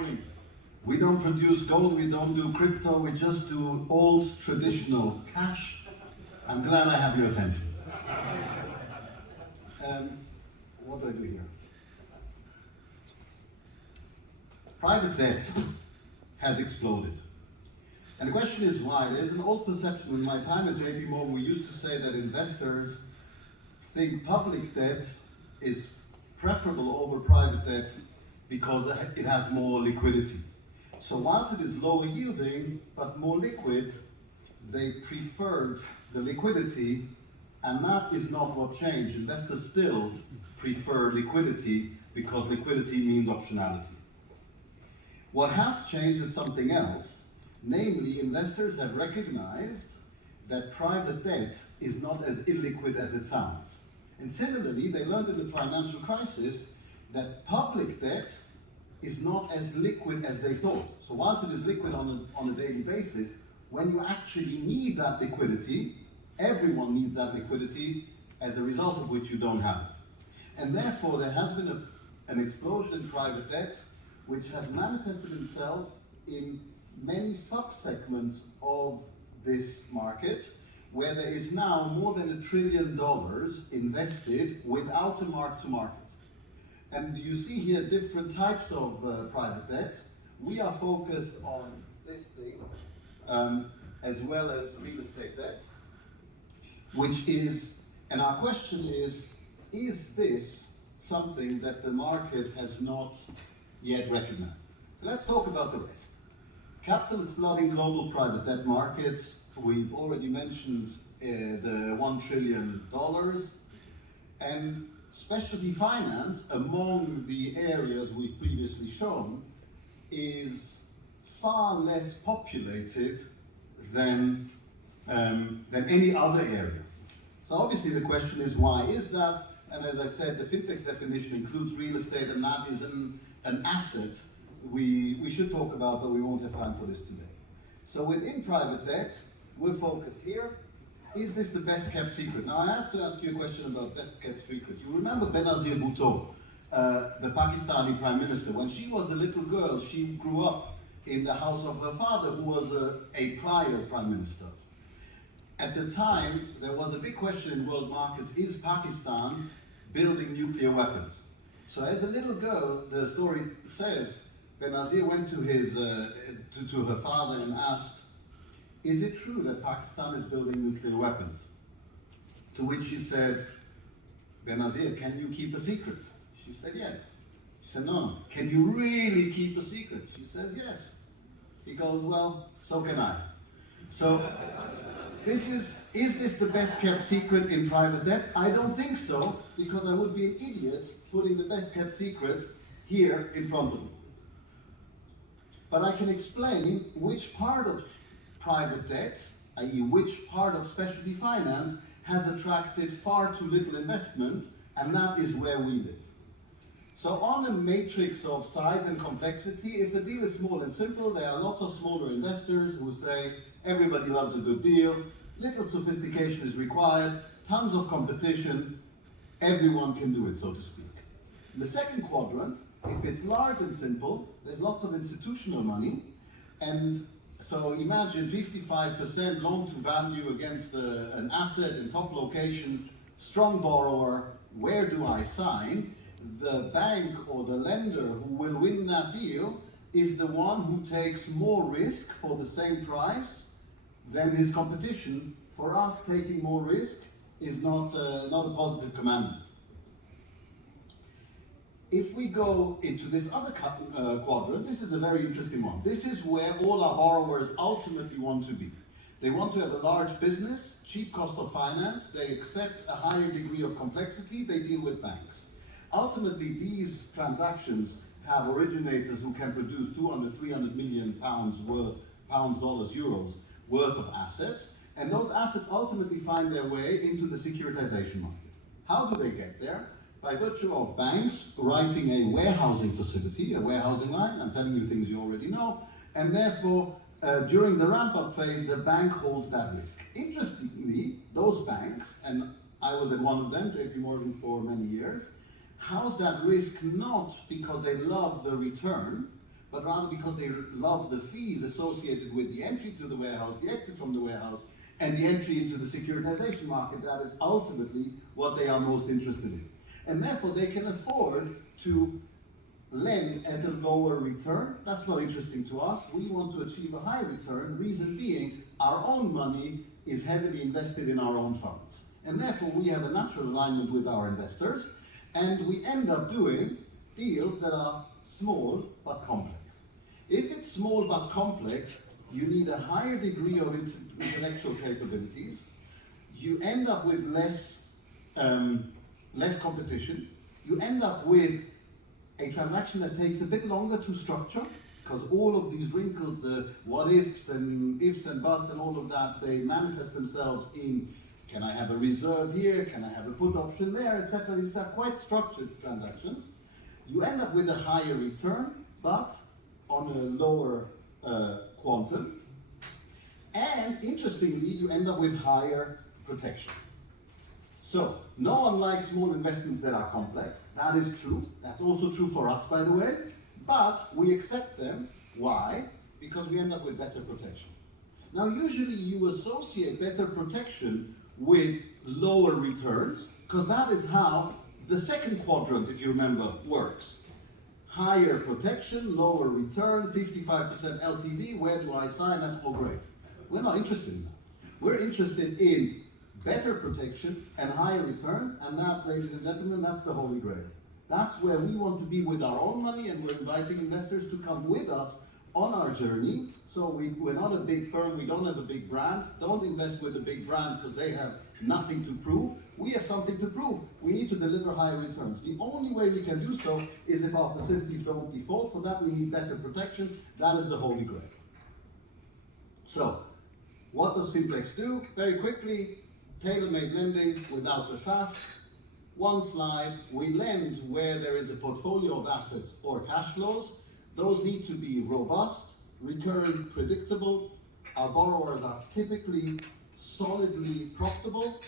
morning. We don't produce gold, we don't do crypto, we just do old traditional cash. I'm glad I have your attention. What do I do here? Private debt has exploded. And the question is why. There's an old perception. In my time at JP Morgan, we used to say that investors think public debt is preferable over private debt because it has more liquidity. So whilst it is lower yielding but more liquid, they preferred the liquidity, and that is not what changed. Investors still prefer liquidity because liquidity means optionality. What has changed is something else. Namely, investors have recognized that private debt is not as illiquid as it sounds. And similarly, they learned in the financial crisis that public debt is not as liquid as they thought. So once it is liquid on a daily basis, when you actually need that liquidity, everyone needs that liquidity, as a result of which you don't have it. And therefore, there has been an explosion in private debt, which has manifested itself in many sub-segments of this market, where there is now more than $1 trillion invested without a mark-to-market. And you see here different types of private debt. We are focused on this thing, as well as real estate debt, which is, and our question is this something that the market has not yet recognized? So let's talk about the rest. Capital is flooding global private debt markets. We've already mentioned the $1 trillion. And specialty finance, among the areas we've previously shown, is far less populated than any other area. So obviously the question is, why is that? And as I said, the fintech definition includes real estate, and that is an asset we should talk about, but we won't have time for this today. So within private debt, we're focused here. Is this the best kept secret? Now I have to ask you a question about best kept secret. You remember Benazir Bhutto, the Pakistani Prime Minister. When she was a little girl, she grew up in the house of her father, who was a prior Prime Minister. At the time, there was a big question in world markets: is Pakistan building nuclear weapons? So as a little girl, the story says, Benazir went to her father and asked, is it true that Pakistan is building nuclear weapons? To which he said, Benazir, can you keep a secret? She said, yes. She said, no. Can you really keep a secret? She says, yes. He goes, well, so can I. So, is this the best kept secret in private debt? I don't think so, because I would be an idiot putting the best kept secret here in front of me. But I can explain which part of private debt, i.e. which part of specialty finance, has attracted far too little investment, and that is where we live. So on a matrix of size and complexity, if a deal is small and simple, there are lots of smaller investors who say, everybody loves a good deal, little sophistication is required, tons of competition, everyone can do it, so to speak. In the second quadrant, if it's large and simple, there's lots of institutional money, and so imagine 55% loan to value against an asset in top location, strong borrower, where do I sign? The bank or the lender who will win that deal is the one who takes more risk for the same price than his competition. For us, taking more risk is not a positive commandment. If we go into this other quadrant, this is a very interesting one. This is where all our borrowers ultimately want to be. They want to have a large business, cheap cost of finance, they accept a higher degree of complexity, they deal with banks. Ultimately, these transactions have originators who can produce 200, 300 million pounds worth, pounds, dollars, euros worth of assets, and those assets ultimately find their way into the securitization market. How do they get there? By virtue of banks writing a warehousing facility, a warehousing line, I'm telling you things you already know, and therefore, during the ramp-up phase, the bank holds that risk. Interestingly, those banks, and I was at one of them, JP Morgan, for many years, house that risk not because they love the return, but rather because they love the fees associated with the entry to the warehouse, the exit from the warehouse, and the entry into the securitization market. That is ultimately what they are most interested in. And therefore they can afford to lend at a lower return. That's not interesting to us. We want to achieve a high return, reason being our own money is heavily invested in our own funds. And therefore we have a natural alignment with our investors, and we end up doing deals that are small but complex. If it's small but complex, you need a higher degree of intellectual capabilities. You end up with less competition. You end up with a transaction that takes a bit longer to structure, because all of these wrinkles, the what ifs and buts and all of that, they manifest themselves in, can I have a reserve here, can I have a put option there, etc. These are quite structured transactions. You end up with a higher return, but on a lower quantum. And interestingly, you end up with higher protection. So, no one likes small investments that are complex. That is true. That's also true for us, by the way. But we accept them. Why? Because we end up with better protection. Now, usually you associate better protection with lower returns, because that is how the second quadrant, if you remember, works. Higher protection, lower return, 55% LTV, where do I sign? That's all great. We're not interested in that. We're interested in better protection and higher returns, and that, ladies and gentlemen, that's the holy grail. That's where we want to be with our own money, and we're inviting investors to come with us on our journey. So we're not a big firm, we don't have a big brand. Don't invest with the big brands because they have nothing to prove. We have something to prove. We need to deliver higher returns. The only way we can do so is if our facilities don't default. For that we need better protection. That is the holy grail. So, what does Fintechs do? Very quickly, tailor-made lending without the faff. One slide, we lend where there is a portfolio of assets or cash flows. Those need to be robust, recurring, predictable. Our borrowers are typically solidly profitable.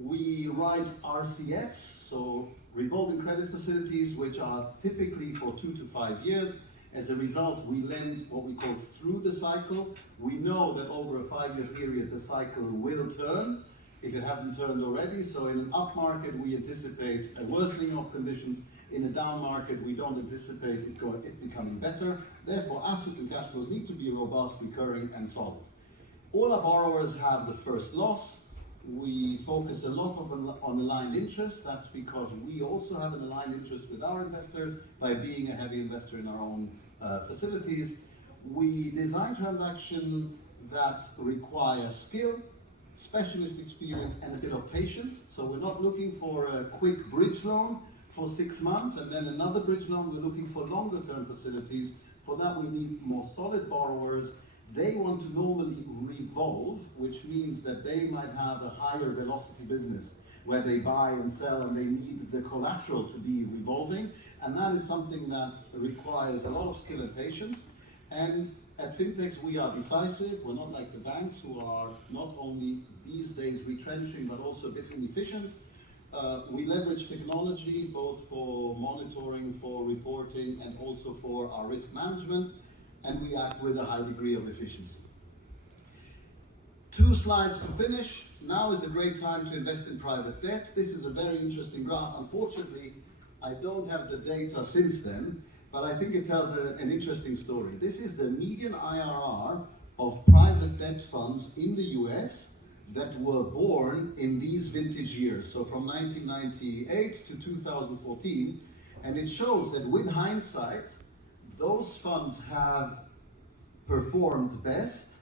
We write RCFs, so revolving credit facilities, which are typically for 2 to 5 years. As a result, we lend what we call through the cycle. We know that over a 5-year period, the cycle will turn, if it hasn't turned already. So in an up market, we anticipate a worsening of conditions. In a down market, we don't anticipate it becoming better. Therefore, assets and cash flows need to be robust, recurring, and solid. All our borrowers have the first loss. We focus a lot on aligned interest. That's because we also have an aligned interest with our investors by being a heavy investor in our own facilities. We design transactions that require skill, specialist experience, and a bit of patience. So we're not looking for a quick bridge loan for 6 months and then another bridge loan. We're looking for longer term facilities. For that we need more solid borrowers. They want to normally revolve, which means that they might have a higher velocity business where they buy and sell and they need the collateral to be revolving. And that is something that requires a lot of skill and patience. And at Fintechs, we are decisive. We're not like the banks who are not only these days retrenching, but also a bit inefficient. We leverage technology both for monitoring, for reporting, and also for our risk management, and we act with a high degree of efficiency. 2 slides to finish. Now is a great time to invest in private debt. This is a very interesting graph. Unfortunately, I don't have the data since then, but I think it tells an interesting story. This is the median IRR of private debt funds in the US that were born in these vintage years, so from 1998 to 2014, and it shows that with hindsight, those funds have performed best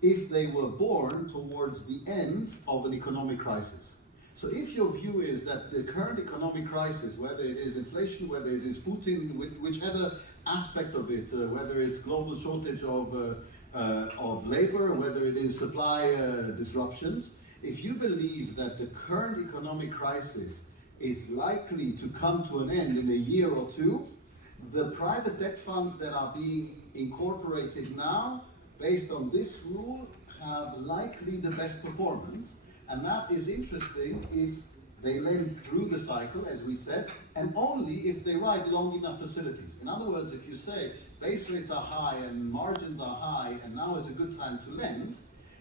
if they were born towards the end of an economic crisis. So if your view is that the current economic crisis, whether it is inflation, whether it is Putin, whichever aspect of it, whether it's global shortage of labor, whether it is supply disruptions, if you believe that the current economic crisis is likely to come to an end in a year or 2, the private debt funds that are being incorporated now, based on this rule, have likely the best performance. And that is interesting if they lend through the cycle, as we said, and only if they write long enough facilities. In other words, if you say base rates are high and margins are high and now is a good time to lend,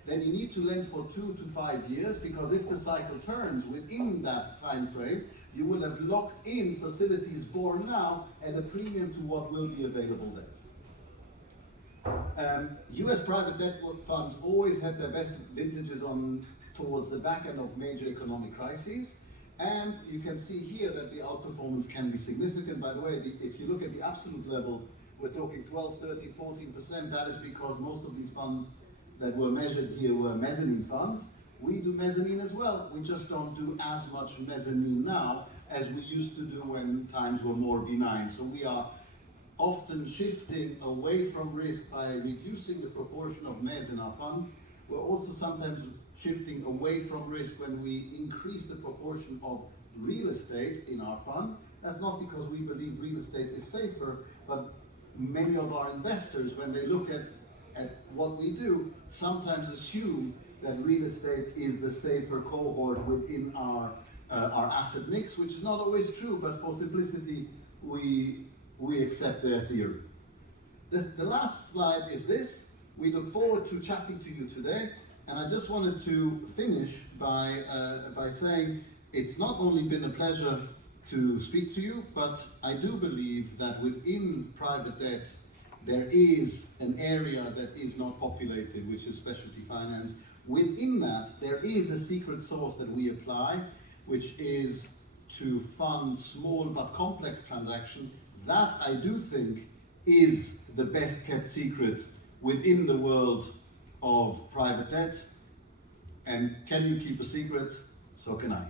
then you need to lend for 2 to 5 years, because if the cycle turns within that time frame, you will have locked in facilities born now at a premium to what will be available then. US private debt funds always had their best vintages towards the back end of major economic crises, and you can see here that the outperformance can be significant. By the way, if you look at the absolute levels, we're talking 12, 13, 14%. That is because most of these funds that were measured here were mezzanine funds. We do mezzanine as well. We just don't do as much mezzanine now as we used to do when times were more benign. So we are often shifting away from risk by reducing the proportion of mezz in our fund. We're also sometimes shifting away from risk when we increase the proportion of real estate in our fund. That's not because we believe real estate is safer, but many of our investors, when they look at what we do, sometimes assume that real estate is the safer cohort within our asset mix, which is not always true, but for simplicity, we accept their theory. The last slide is this. We look forward to chatting to you today, and I just wanted to finish by saying it's not only been a pleasure to speak to you, but I do believe that within private debt, there is an area that is not populated, which is specialty finance. Within that, there is a secret sauce that we apply, which is to fund small but complex transactions. That, I do think, is the best kept secret within the world of private debt. And can you keep a secret? So can I.